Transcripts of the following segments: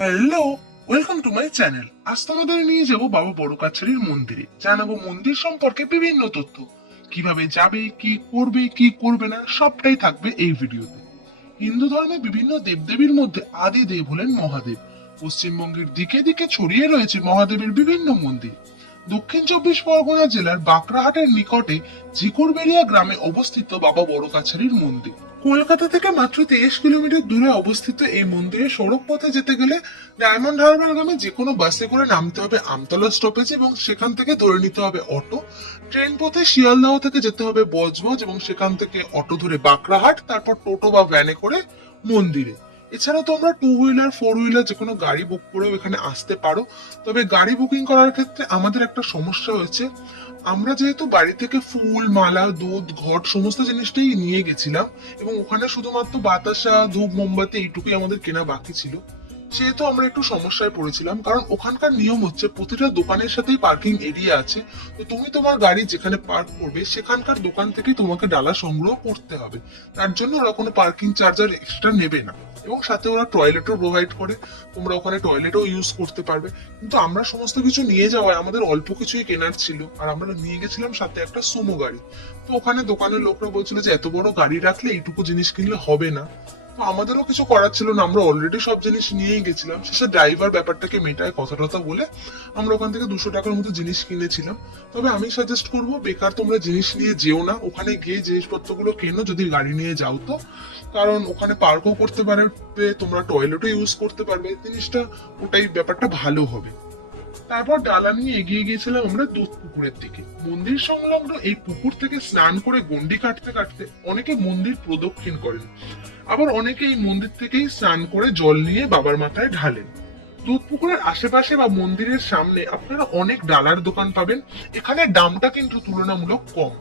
Hello welcome to my channel আজ তোমাদের নিয়ে যাব বাবা বড় কাছারির মন্দিরে। জানাব মন্দির সম্পর্কে বিভিন্ন তথ্য। কীভাবে যাবে, কি করবে কি করবে না, সবটাই থাকবে এই ভিডিওতে। হিন্দু ধর্মে বিভিন্ন দেবদেবীর মধ্যে আদি দেব হলেন মহাদেব। পশ্চিমবঙ্গের দিকে দিকে ছড়িয়ে রয়েছে মহাদেবের বিভিন্ন মন্দির। দক্ষিণ চব্বিশ পরগনা জেলার বাঁকড়াহাটের নিকটে ঝিকুরবেড়িয়া গ্রামে অবস্থিত বাবা বড় কাছারির মন্দির। কলকাতা থেকে মাত্র তেইশ কিলোমিটার দূরে অবস্থিত এই মন্দিরে সড়ক পথে যেতে গেলে ডায়মন্ড হারবার গ্রামে যে কোনো বাসে করে নামতে হবে আমতলা স্টপেজ এবং সেখান থেকে ধরে নিতে হবে অটো। ট্রেন পথে শিয়ালদাহ থেকে যেতে হবে বজবজ এবং সেখান থেকে অটো ধরে বাঁকড়াহাট, তারপর টোটো বা ভ্যানে করে মন্দিরে। এছাড়া তোমরা টু হুইলার ফোর হুইলার যে কোনো গাড়ি বুক করেও এখানে আসতে পারো। তবে গাড়ি বুকিং করার ক্ষেত্রে আমাদের একটা সমস্যা হয়েছে। আমরা যেহেতু বাড়ি থেকে ফুল, মালা, দুধ, ঘট সমস্ত জিনিসটাই নিয়ে গেছিলাম এবং ওখানে শুধুমাত্র বাতাসা, ধূপ, মোমবাতি এইটুকুই আমাদের কেনা বাকি ছিল। সেহেতু আমরা একটু সমস্যায় পড়েছিলাম, কারণ ওখানকার নিয়ম হচ্ছে প্রতিটা দোকানের সাথেই পার্কিং এরিয়া আছে। তো তুমি তোমার গাড়ি যেখানে পার্ক করবে, সেখানকার দোকান থেকেই তোমাকে ডালা সংগ্রহ করতে হবে। তার জন্য ওরা কোনো পার্কিং চার্জার এক্সট্রা নেবে না। এবং সাথে ওরা টয়লেটও প্রোভাইড করে, তোমরা ওখানে টয়লেটও ইউজ করতে পারবে। কিন্তু আমরা সমস্ত কিছু নিয়ে যাওয়ায় আমাদের অল্প কিছুই কেনার ছিল। আর আমরা নিয়ে গেছিলাম সাথে একটা সুমো গাড়ি। তো ওখানে দোকানের লোকরা বলছিল যে, এত বড় গাড়ি রাখলে এইটুকু জিনিস কিনলে হবে না। আমাদেরও কিছু করার ছিল না। আমরা অলরেডি সব জিনিস নিয়েই গেছিলাম। শেষে ড্রাইভার ব্যাপারটাকে মেটায় কথা টথা বলে আমরা ওখান থেকে দুশো টাকার মতো জিনিস কিনেছিলাম। তবে আমি সাজেস্ট করব, বেকার তোমরা জিনিস নিয়ে যেও না। ওখানে গিয়ে জিনিসপত্রগুলো কেনো যদি গাড়ি নিয়ে যাও তো। কারণ ওখানে পার্কও করতে পারবে, তোমরা টয়লেটও ইউজ করতে পারবে। জিনিসটা ওটাই ব্যাপারটা ভালো হবে। তারপর ডালা নিয়ে এগিয়ে গিয়েছিলাম আমরা দুধ পুকুরের দিকে। মন্দির সংলগ্ন এই পুকুর থেকে স্নান করে গন্ডি কাটতে কাটতে অনেকে মন্দির প্রদক্ষিণ করেন। আবার অনেকে এই মন্দির থেকেই স্নান করে জল নিয়ে বাবার মাথায় ঢালেন। দুধ পুকুরের আশেপাশে বা মন্দিরের সামনে আপনারা অনেক ডালার দোকান পাবেন। এখানে দামটা কিন্তু তুলনামূলক কম।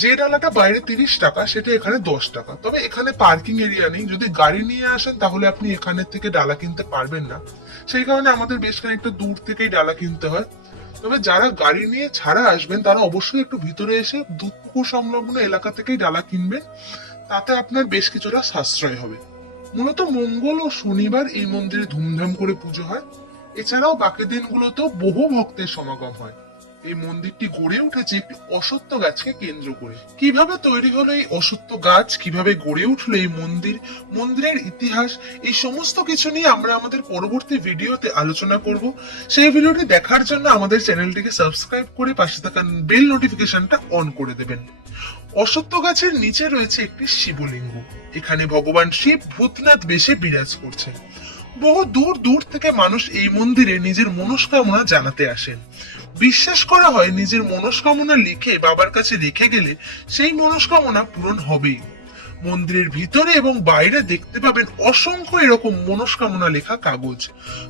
যে ডালাটা বাইরে তিরিশ টাকা, সেটা এখানে দশ টাকা। তবে এখানে পার্কিং এরিয়া নেই। যদি গাড়ি নিয়ে আসেন, তাহলে আপনি এখানে থেকে ডালা কিনতে পারবেন না। সেই কারণে আমাদের বেশ খানিকটা দূর থেকেই ডালা কিনতে হয়। তবে যারা গাড়ি নিয়ে ছাড়া আসবেন, তারা অবশ্যই একটু ভিতরে এসে দুধপুকুর সংলগ্ন এলাকা থেকেই ডালা কিনবেন। তাতে আপনার বেশ কিছুটা সাশ্রয় হবে। মূলত মঙ্গল ও শনিবার এই মন্দিরে ধুমধাম করে পুজো হয়। এছাড়াও বাকি দিনগুলোতেও বহু ভক্তের সমাগম হয়। এই মন্দিরটি গড়ে উঠেছে একটি অসত্য গাছকে কেন্দ্র করে। কীভাবে তৈরি হলো এই অসত্য গাছ? কীভাবে গড়ে উঠল এই মন্দির? মন্দিরের ইতিহাস? এই সমস্ত কিছু নিয়ে আমরা আমাদের পরবর্তী ভিডিওতে আলোচনা করব। সেই ভিডিওটি দেখার জন্য আমাদের চ্যানেলটিকে সাবস্ক্রাইব করে পাশে থাকা বেল নোটিফিকেশনটা অন করে দেবেন। অসত্য গাছের নিচে রয়েছে একটি শিবলিঙ্গ। এখানে ভগবান শিব ভূতনাথ বেশে বিরাজ করছেন। বহু দূর দূর থেকে মানুষ এই মন্দিরে নিজের মনস্কামনা জানাতে আসেন। বিশ্বাস করা হয় নিজের মনস্কামনা লিখে বাবার কাছে রেখে গেলে সেই মনস্কামনা পূরণ হবেই। মন্দিরের ভিতরে এবং বাইরে দেখতে পাবেন অসংখ্য এরকম মনস্কামনা লেখা কাগজ।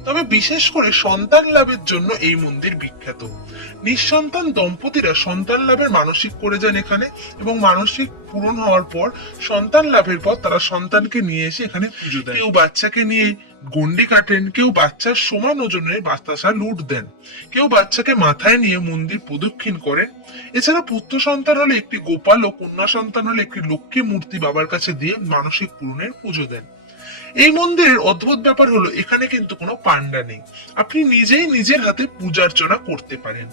তবে বিশেষ করে সন্তান লাভের জন্য এই মন্দির বিখ্যাত। নিঃসন্তান দম্পতিরা সন্তান লাভের মানসিক করে যান এখানে এবং মানসিক পূরণ হওয়ার পর সন্তান লাভের পর তারা সন্তানকে নিয়ে এসে এখানে পুজো দেয়। কেউ বাচ্চাকে নিয়ে গন্ডি কাটেন, কেউ বাচ্চার সমান ওজনের বাতাসা লুট দেন, কেউ বাচ্চাকে মাথায় নিয়ে মন্দির প্রদক্ষিণ করেন। এছাড়া পুত্র সন্তান হলে একটি গোপাল ও কন্যা সন্তান হলে একটি লক্ষ্মী মূর্তি বাবার কাছে দিয়ে মানসিক পূরণের পুজো দেন। এই মন্দিরের অদ্ভুত ব্যাপার হলো, এখানে কিন্তু কোনো পান্ডা নেই। আপনি নিজেই নিজের হাতে পূজার্চনা করতে পারেন।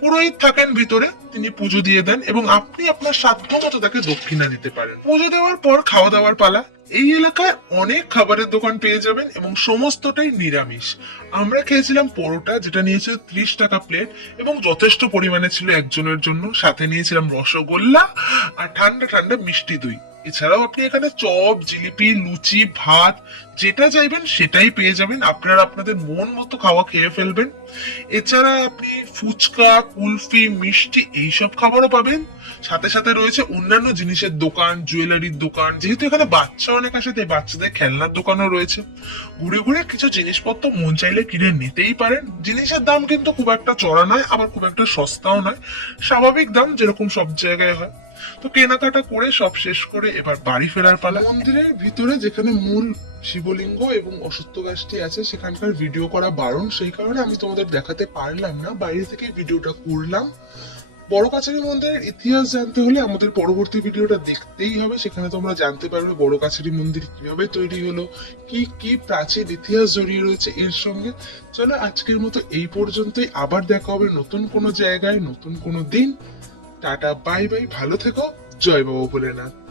পুরোহিত থাকেন ভিতরে, তিনি পুজো দিয়ে দেন এবং আপনি আপনার সাধ্য মতো তাকে দক্ষিণা দিতে পারেন। পুজো দেওয়ার পর খাওয়া দাওয়ার পালা এই এলাকায় অনেক খাবারের দোকান পেয়ে যাবেন এবং সমস্তটাই নিরামিষ। আমরা খেয়েছিলাম পরোটা, যেটা নিয়েছিল ত্রিশ টাকা প্লেট এবং যথেষ্ট পরিমাণে ছিল একজনের জন্য। সাথে নিয়েছিলাম রসগোল্লা আর ঠান্ডা ঠান্ডা মিষ্টি দই। এছাড়াও আপনি এখানে চপ, জিলিপি, লুচি, ভাত, যেটা চাইবেন সেটাই পেয়ে যাবেন। আপনারা আপনাদের মন মতো খাওয়া খেয়ে ফেলবেন। এছাড়া আপনি ফুচকা, কুলফি, মিষ্টি এইসব খাবারও পাবেন। সাথে সাথে রয়েছে অন্যান্য জিনিসের দোকান, জুয়েলারির দোকান। যেহেতু এখানে বাচ্চা অনেক আসে, তাই বাচ্চাদের খেলনার দোকানও রয়েছে। ঘুরে ঘুরে কিছু জিনিসপত্র মন চাইলে কিনে নিতেই পারেন। জিনিসের দাম কিন্তু খুব একটা চড়া নয়, আবার খুব একটা সস্তাও নয়। স্বাভাবিক দাম যেরকম সব জায়গায় হয়। তো কেনাকাটা করে সব শেষ করে এবার বাড়ি ফেরার পালা। মন্দিরের ভিতরে যেখানে মূল শিবলিঙ্গ এবং অসত্য গাছটি আছে, সেখানকার ভিডিও করা বারণ। সেই কারণে আমি তোমাদের দেখাতে পারলাম না। বাইরে থেকে ভিডিওটা করলাম। বড় কাছারি মন্দিরের ইতিহাস জানতে হলে আমাদের পরবর্তী ভিডিওটা দেখতেই হবে। সেখানে তোমরা জানতে পারবে বড় কাছারি মন্দির কীভাবে তৈরি হলো, কি কি প্রাচীন ইতিহাস জড়িয়ে রয়েছে এর সঙ্গে। চলো আজকের মতো এই পর্যন্তই। আবার দেখা হবে নতুন কোনো জায়গায়, নতুন কোনো দিন। টাটা বাই বাই ভালো থেকো। জয় বাবা ভোলেনাথ।